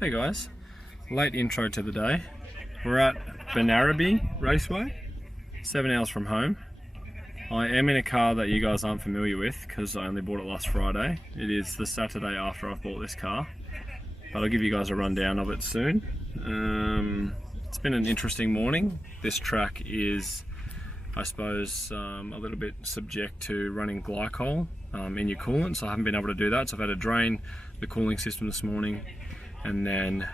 Hey guys, late intro to the day. We're at Banaraby Raceway, 7 hours from home. I am in a car that you guys aren't familiar with because I only bought it last Friday. It is the Saturday after I've bought this car, but I'll give you guys a rundown of it soon. It's been an interesting morning. This track is, I suppose, a little bit subject to running glycol in your coolant, so I haven't been able to do that. So I've had to drain the cooling system this morning and then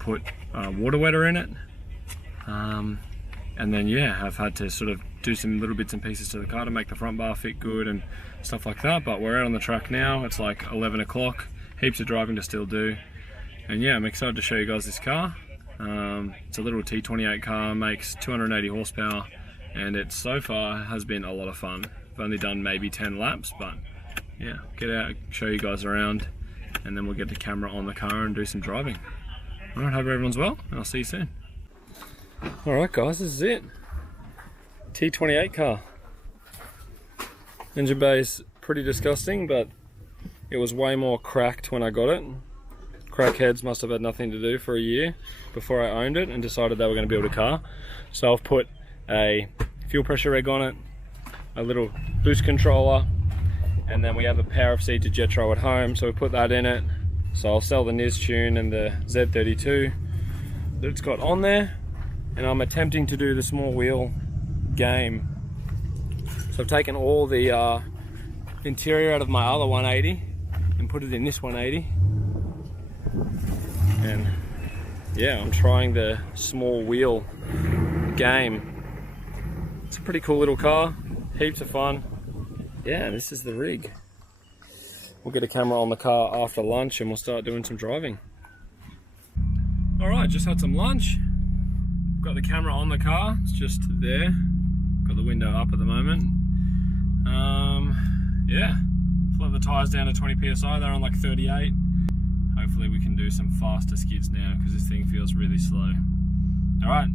put water wetter in it. And then yeah, I've had to sort of do some little bits and pieces to the car to make the front bar fit good and stuff like that. But we're out on the track now. It's like 11 o'clock, heaps of driving to still do. And yeah, I'm excited to show you guys this car. It's a little T28 car, makes 280 horsepower, and it so far has been a lot of fun. I've only done maybe 10 laps, but yeah, get out, show you guys around, and then we'll get the camera on the car and do some driving. Alright, hope everyone's well, and I'll see you soon. Alright guys, this is it. T28 car. Engine bay is pretty disgusting, but it was way more cracked when I got it. Crackheads must have had nothing to do for a year before I owned it and decided they were going to build a car. So I've put a fuel pressure reg on it, a little boost controller, and then we have a power of seat to Jetro at home, so we put that in it. So I'll sell the Niz Tune and the Z32 that it's got on there, and I'm attempting to do the small wheel game. So I've taken all the interior out of my other 180 and put it in this 180, and yeah, I'm trying the small wheel game. It's a pretty cool little car, heaps of fun. Yeah, this is the rig. We'll get a camera on the car after lunch and we'll start doing some driving. Alright, just had some lunch. Got the camera on the car, it's just there. Got the window up at the moment. Yeah, float the tyres down to 20 psi, they're on like 38. Hopefully we can do some faster skids now because this thing feels really slow. Alright.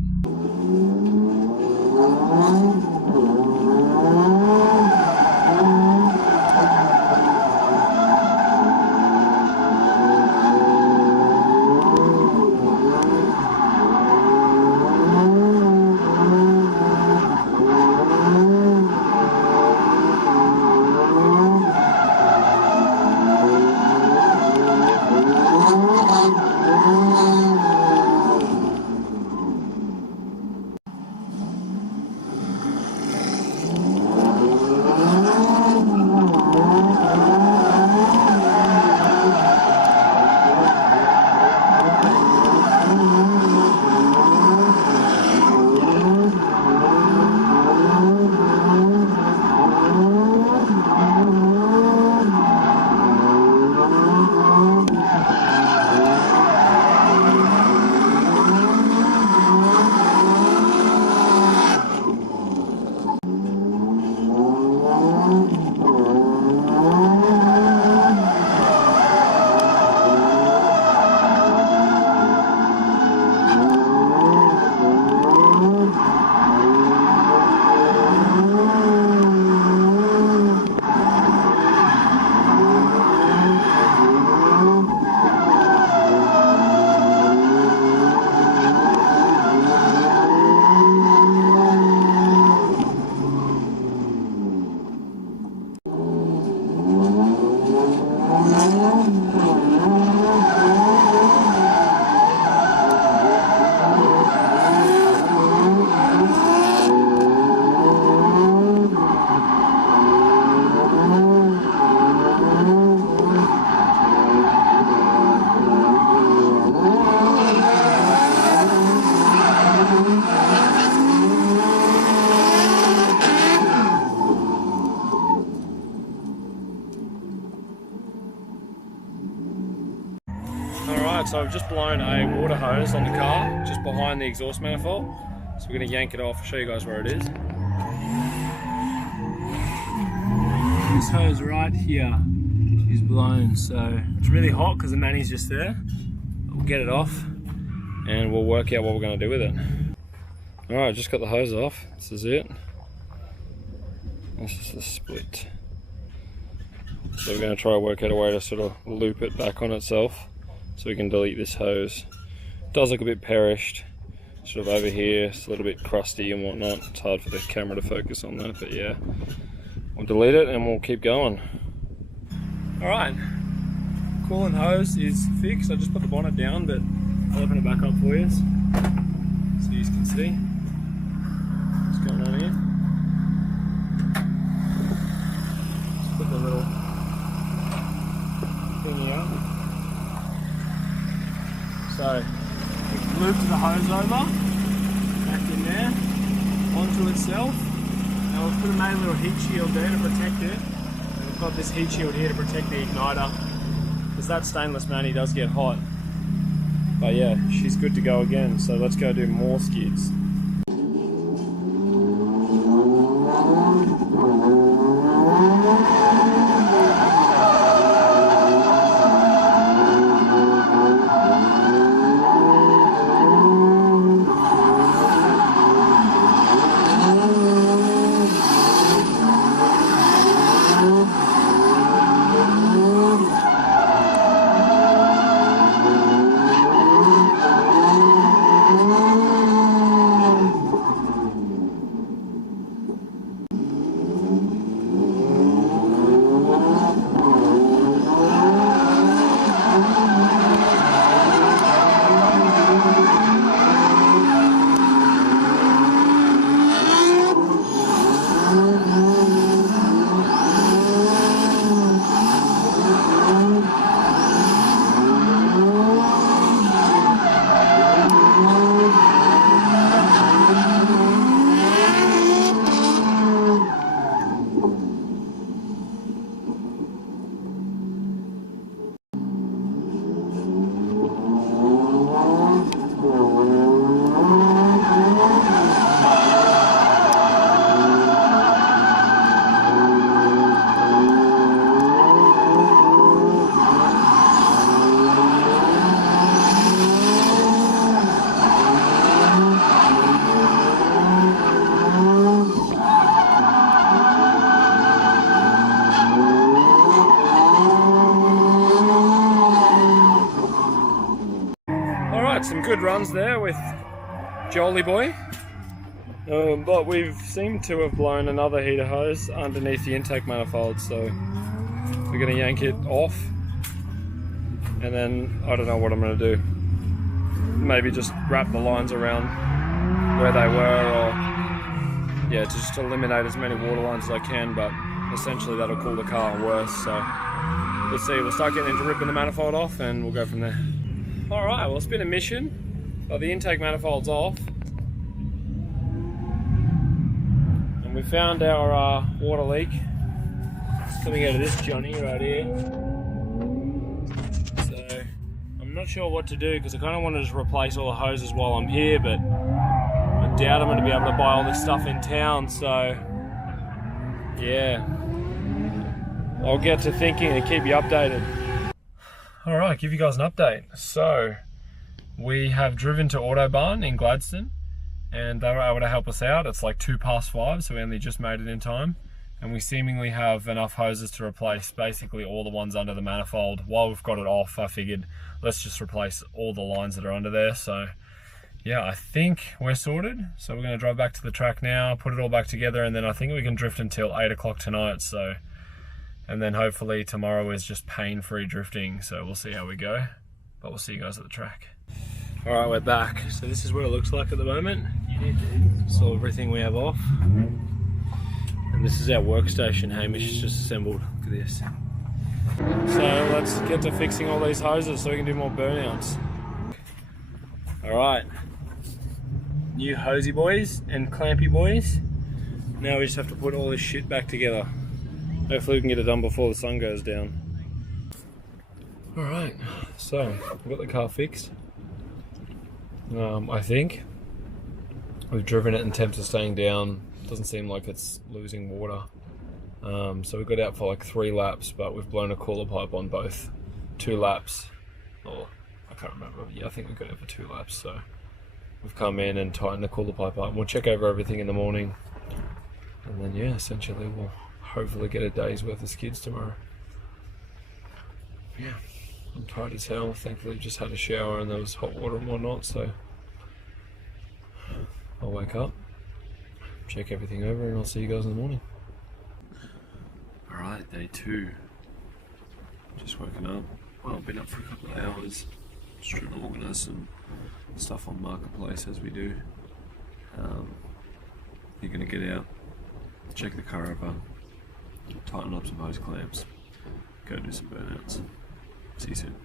Alright, so I've just blown a water hose on the car, just behind the exhaust manifold. So we're going to yank it off, show you guys where it is. This hose right here is blown, so it's really hot because the mani's just there. We'll get it off and we'll work out what we're going to do with it. Alright, just got the hose off. This is it. This is the split. So we're going to try to work out a way to sort of loop it back on itself so we can delete this hose. It does look a bit perished, sort of over here. It's a little bit crusty and whatnot. It's hard for the camera to focus on that, but yeah. We'll delete it and we'll keep going. Alright, coolant hose is fixed. I just put the bonnet down, but I'll open it back up for you so you can see what's going on here. Just put the little thingy up. So, we've looped the hose over, back in there, onto itself. And we've put a little heat shield there to protect it. And we've got this heat shield here to protect the igniter, because that stainless manny does get hot. But yeah, she's good to go again, so let's go do more skids. Some good runs there with Jolly Boy, but we've seemed to have blown another heater hose underneath the intake manifold, so we're going to yank it off, and then I don't know what I'm going to do. Maybe just wrap the lines around where they were, or yeah, to just eliminate as many water lines as I can, but essentially that'll cool the car worse, so we'll see. We'll start getting into ripping the manifold off and we'll go from there. Alright, well, it's been a mission, but the intake manifold's off. And we found our water leak. It's coming out of this Johnny right here. So, I'm not sure what to do, because I kind of want to just replace all the hoses while I'm here, but I doubt I'm going to be able to buy all this stuff in town, so yeah. I'll get to thinking and keep you updated. Alright, give you guys an update. So, we have driven to Autobahn in Gladstone, and they were able to help us out. It's like 5:02, so we only just made it in time. And we seemingly have enough hoses to replace basically all the ones under the manifold. While we've got it off, I figured let's just replace all the lines that are under there. So, yeah, I think we're sorted. So we're going to drive back to the track now, put it all back together, and then I think we can drift until 8 o'clock tonight. So. And then hopefully tomorrow is just pain-free drifting, so we'll see how we go. But we'll see you guys at the track. Alright, we're back. So this is what it looks like at the moment. So everything we have off. And this is our workstation Hamish has just assembled. Look at this. So let's get to fixing all these hoses so we can do more burnouts. Alright. New hosey boys and clampy boys. Now we just have to put all this shit back together. Hopefully we can get it done before the sun goes down. Alright, so we've got the car fixed. I think. We've driven it and temps are staying down. Doesn't seem like it's losing water. So we got out for like 3 laps, but we've blown a cooler pipe on both 2 laps. Or, I can't remember. Yeah, I think we got out for 2 laps, so we've come in and tightened the cooler pipe up. We'll check over everything in the morning. And then yeah, essentially we'll hopefully get a day's worth of skids tomorrow. Yeah. I'm tired as hell. Thankfully, just had a shower and there was hot water and whatnot, so I'll wake up, check everything over, and I'll see you guys in the morning. Alright, day 2. Just woken up. Well, I've been up for a couple of hours, just trying to organise some stuff on Marketplace as we do. You're going to get out, check the car over, tighten up some hose clamps, go do some burnouts. See you soon.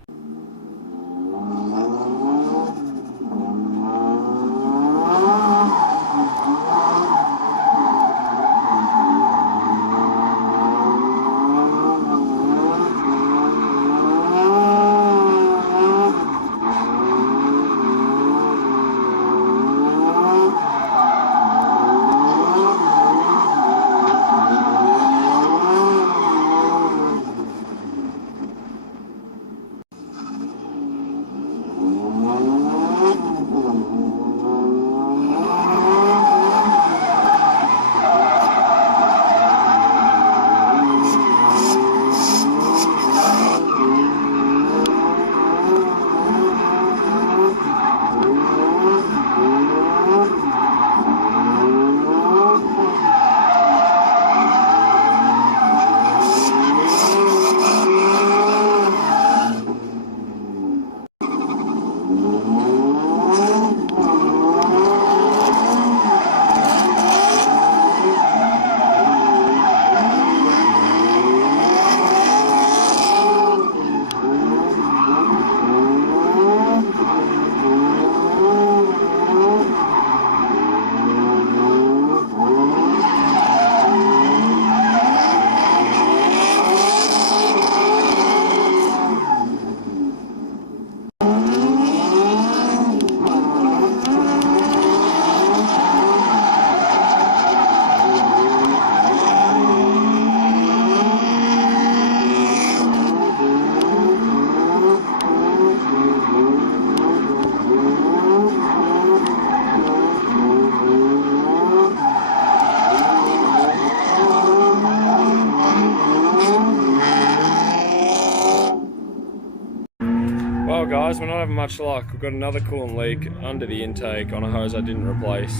Well guys, we're not having much luck. We've got another coolant leak under the intake on a hose I didn't replace.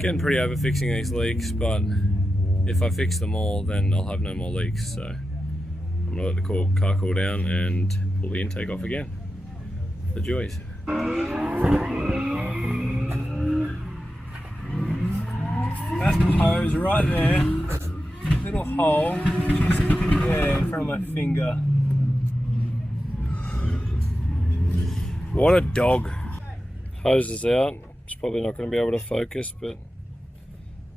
Getting pretty over fixing these leaks, but if I fix them all then I'll have no more leaks, so I'm gonna let the car cool down and pull the intake off again. The joys. That hose right there, little hole just there in front of my finger. What a dog. Hose is out. It's probably not going to be able to focus, but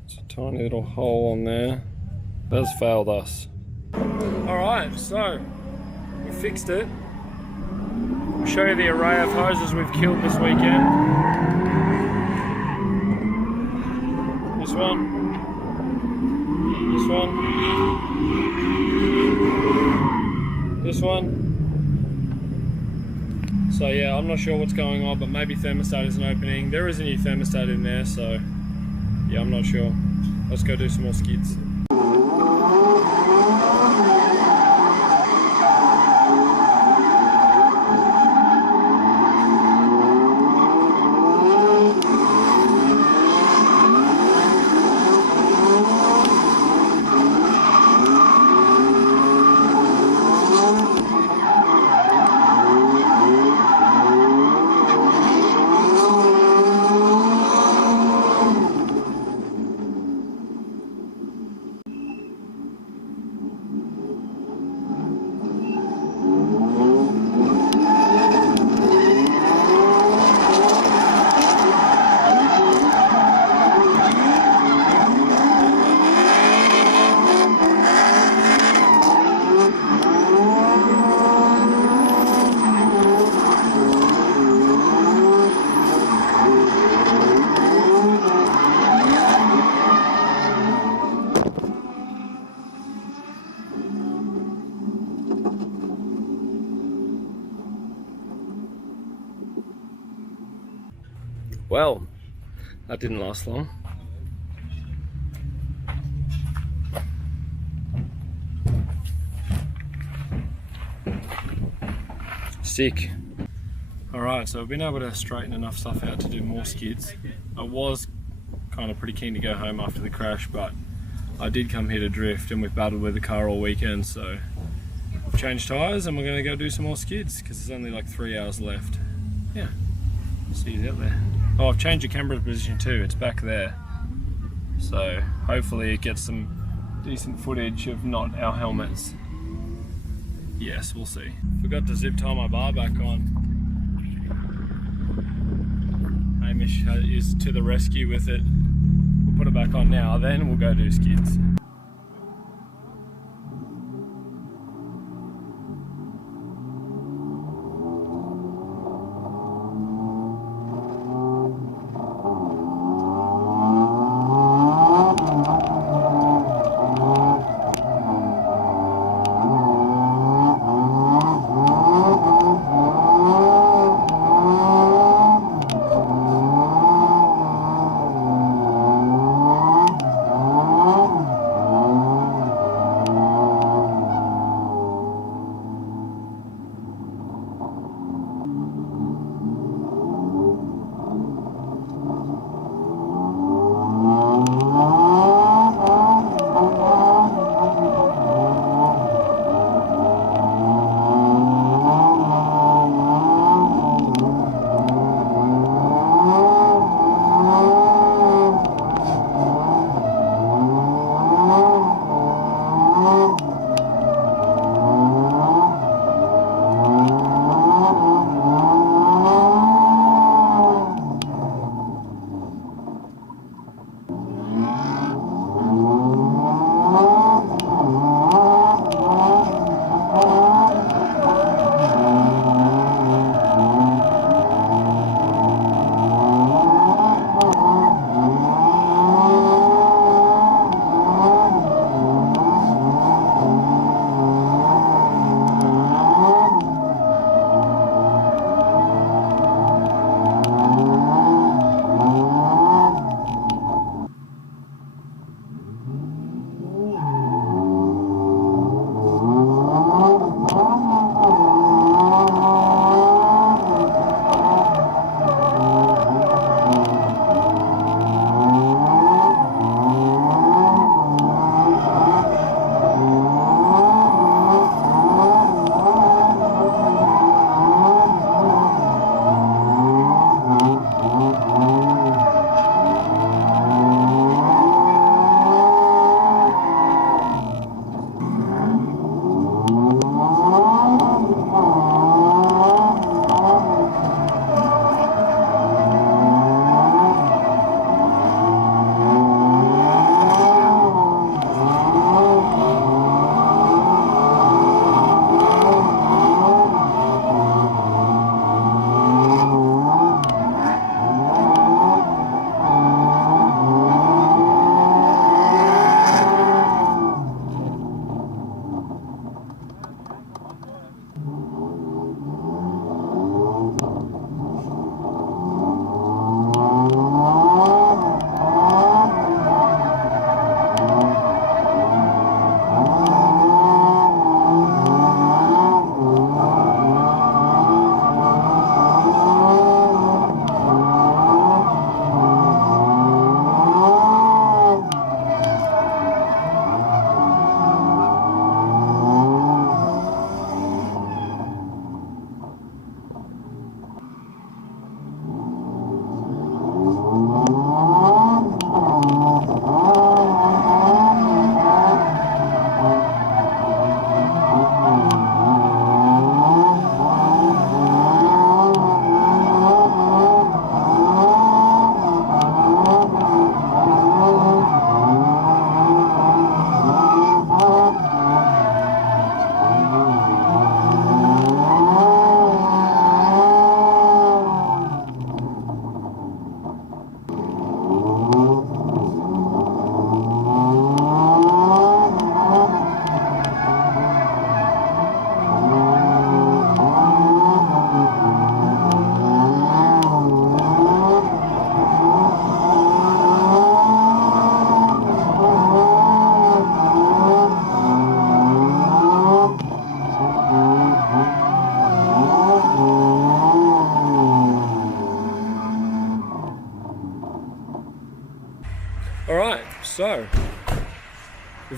it's a tiny little hole on there. That's failed us. Alright, so we fixed it. I'll show you the array of hoses we've killed this weekend. This one. This one. This one. So yeah, I'm not sure what's going on, but maybe thermostat isn't opening. There is a new thermostat in there, so yeah, I'm not sure. Let's go do some more skids. Well, that didn't last long. Sick. Alright, so I've been able to straighten enough stuff out to do more skids. I was kind of pretty keen to go home after the crash, but I did come here to drift and we've battled with the car all weekend, so we've changed tyres and we're going to go do some more skids because there's only like 3 hours left. Yeah, see you out there. Oh, I've changed the camera position too, it's back there. So hopefully it gets some decent footage of not our helmets. Yes, we'll see. Forgot to zip tie my bar back on. Hamish is to the rescue with it. We'll put it back on now, then we'll go do skids.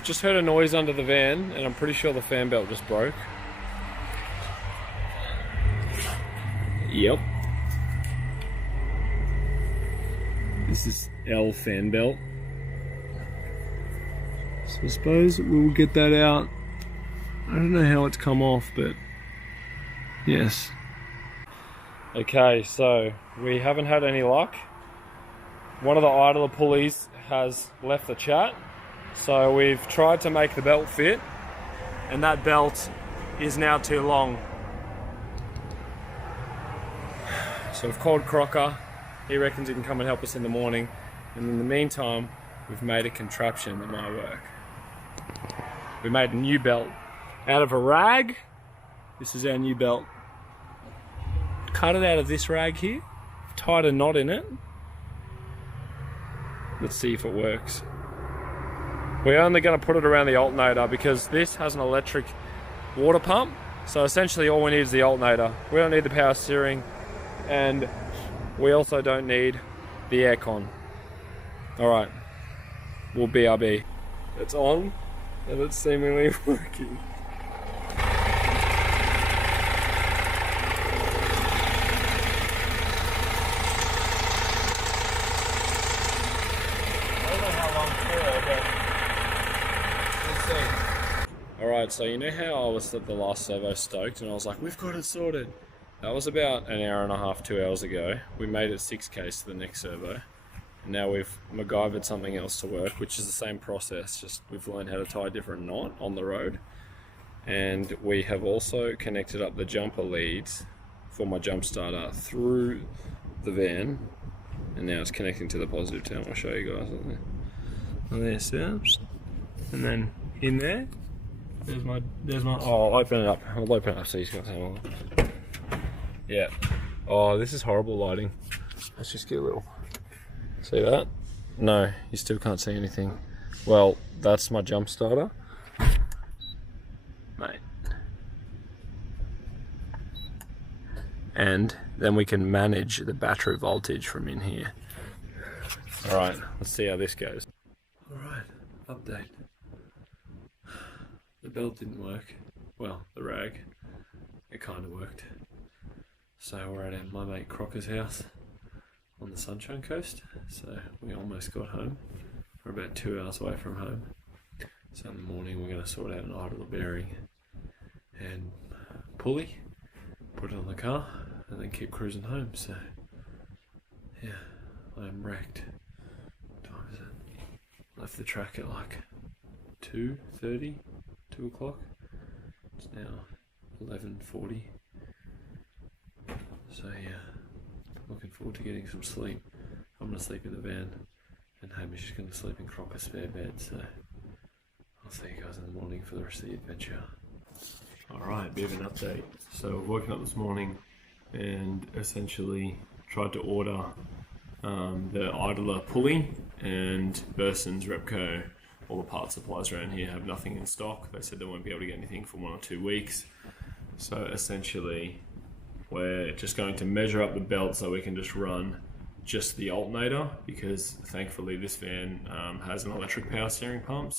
just heard a noise under the van, and I'm pretty sure the fan belt just broke. Yep. This is L fan belt. So I suppose we'll get that out. I don't know how it's come off, but yes. Okay, so we haven't had any luck. One of the idler pulleys has left the chat, so we've tried to make the belt fit, and that belt is now too long. So we've called Crocker. He reckons he can come and help us in the morning, and in the meantime we've made a contraption that might work. We made a new belt out of a rag. This is our new belt. Cut it out of this rag here, tied a knot in it. Let's see if it works. We're only going to put it around the alternator because this has an electric water pump. So essentially all we need is the alternator. We don't need the power steering, and we also don't need the aircon. Alright, we'll BRB. It's on, and it's seemingly working. Alright, so you know how I was at the last servo stoked and I was like, we've got it sorted. That was about an hour and a half, 2 hours ago. We made it 6Ks to the next servo. And now we've Macgyvered something else to work, which is the same process, just we've learned how to tie a different knot on the road. And we have also connected up the jumper leads for my jump starter through the van. And now it's connecting to the positive term. I'll show you guys on there, so. And then in there, there's my, oh, I'll open it up. I'll open it up so you guys have a look. Yeah. Oh, this is horrible lighting. Let's just get a little, see that? No, you still can't see anything. Well, that's my jump starter. Mate. And then we can manage the battery voltage from in here. Alright, let's see how this goes. Alright, update. The belt didn't work. Well, the rag. It kind of worked. So we're at my mate Crocker's house on the Sunshine Coast. So we almost got home. We're about 2 hours away from home. So in the morning we're going to sort out an idler bearing and pulley, put it on the car, and then keep cruising home. So yeah, I'm wrecked. What time is it? Left the track at like 2:30. 2 o'clock. It's now 11:40. So yeah, looking forward to getting some sleep. I'm gonna sleep in the van, and Hamish is gonna sleep in Crocker's spare bed. So I'll see you guys in the morning for the rest of the adventure. Alright, bit of an update. So I've woken up this morning and essentially tried to order the idler pulley and Burson's Repco. All the part suppliers around here have nothing in stock. They said they won't be able to get anything for 1 or 2 weeks. So essentially, we're just going to measure up the belt so we can just run just the alternator, because thankfully this van has an electric power steering pump,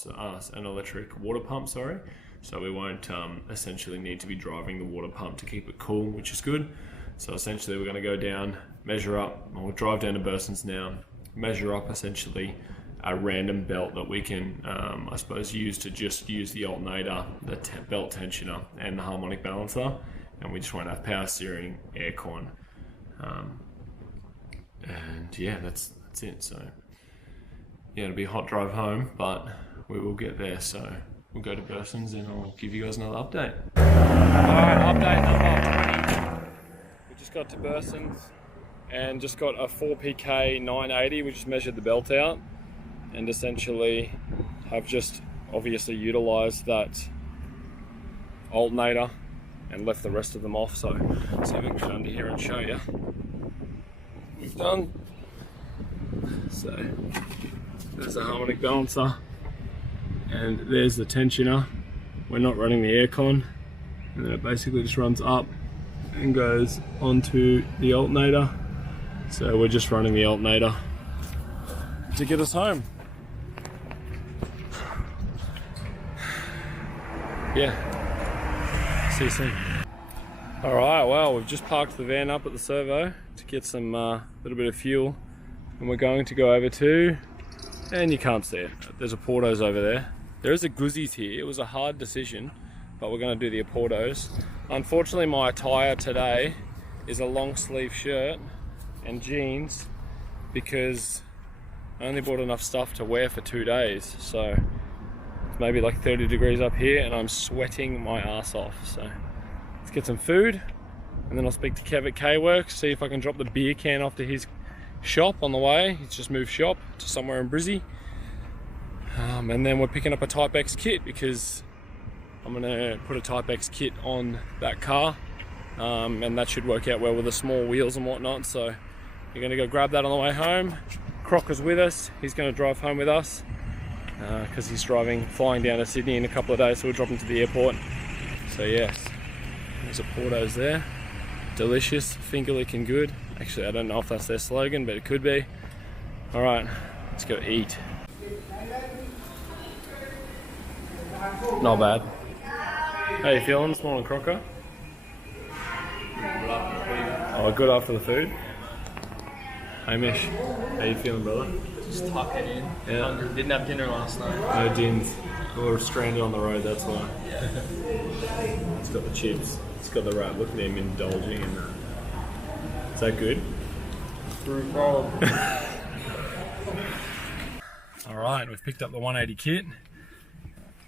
an electric water pump, sorry. So we won't essentially need to be driving the water pump to keep it cool, which is good. So essentially we're going to go down, measure up, we'll drive down to Burson's now, measure up essentially a random belt that we can, I suppose, use to just use the alternator, the belt tensioner, and the harmonic balancer, and we just won't have power steering, aircon, and yeah, that's it. So yeah, it'll be a hot drive home, but we will get there. So we'll go to Burson's and I'll give you guys another update. Alright, update number 20. We just got to Burson's and just got a 4PK 980. We just measured the belt out, and essentially have just obviously utilised that alternator and left the rest of them off. So see if we can get under here and show you. We've done. So there's the harmonic balancer and there's the tensioner. We're not running the aircon, and then it basically just runs up and goes onto the alternator. So we're just running the alternator to get us home. yeah, see you soon. Alright, well, we've just parked the van up at the servo to get some little bit of fuel, and we're going to go over to, and you can't see it, there's a Porto's over there. There is a Guzzi's here. It was a hard decision, but we're going to do the Porto's. Unfortunately, my attire today is a long sleeve shirt and jeans because I only bought enough stuff to wear for 2 days. So it's maybe like 30 degrees up here and I'm sweating my ass off. So let's get some food and then I'll speak to Kev at K-Works, see if I can drop the beer can off to his shop on the way. He's just moved shop to somewhere in Brizzy. And then we're picking up a Type X kit because I'm gonna put a Type X kit on that car, and that should work out well with the small wheels and whatnot. So we're gonna go grab that on the way home. Crocker's with us. He's gonna drive home with us because he's flying down to Sydney in a couple of days, so we'll drop him to the airport. So yes, there's a Porto's there. Delicious, finger licking good. Actually, I don't know if that's their slogan, but it could be. All right, let's go eat. Not bad. How you feeling this morning, Crocker? Oh, good after the food. Hamish, how you feeling, brother? Just tucking in. Yeah. Hungry. Didn't have dinner last night. No dins. We were stranded on the road, that's why. Yeah. It's got the chips. It's got the wrap. Look at him indulging in that. Is that good? Through cold. Alright, we've picked up the 180 kit.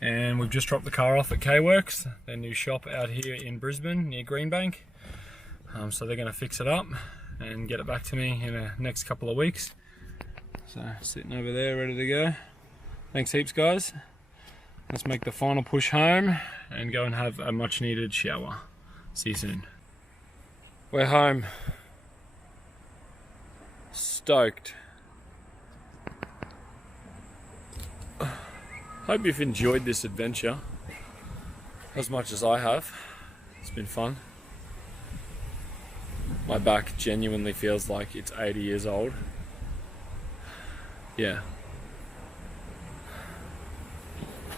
And we've just dropped the car off at K-Works, their new shop out here in Brisbane near Greenbank. So they're going to fix it up and get it back to me in the next couple of weeks. So sitting over there ready to go. Thanks heaps, guys. Let's make the final push home and go and have a much needed shower. See you soon. We're home. Stoked. Hope you've enjoyed this adventure as much as I have. It's been fun. My back genuinely feels like it's 80 years old. Yeah.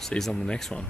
See you on the next one.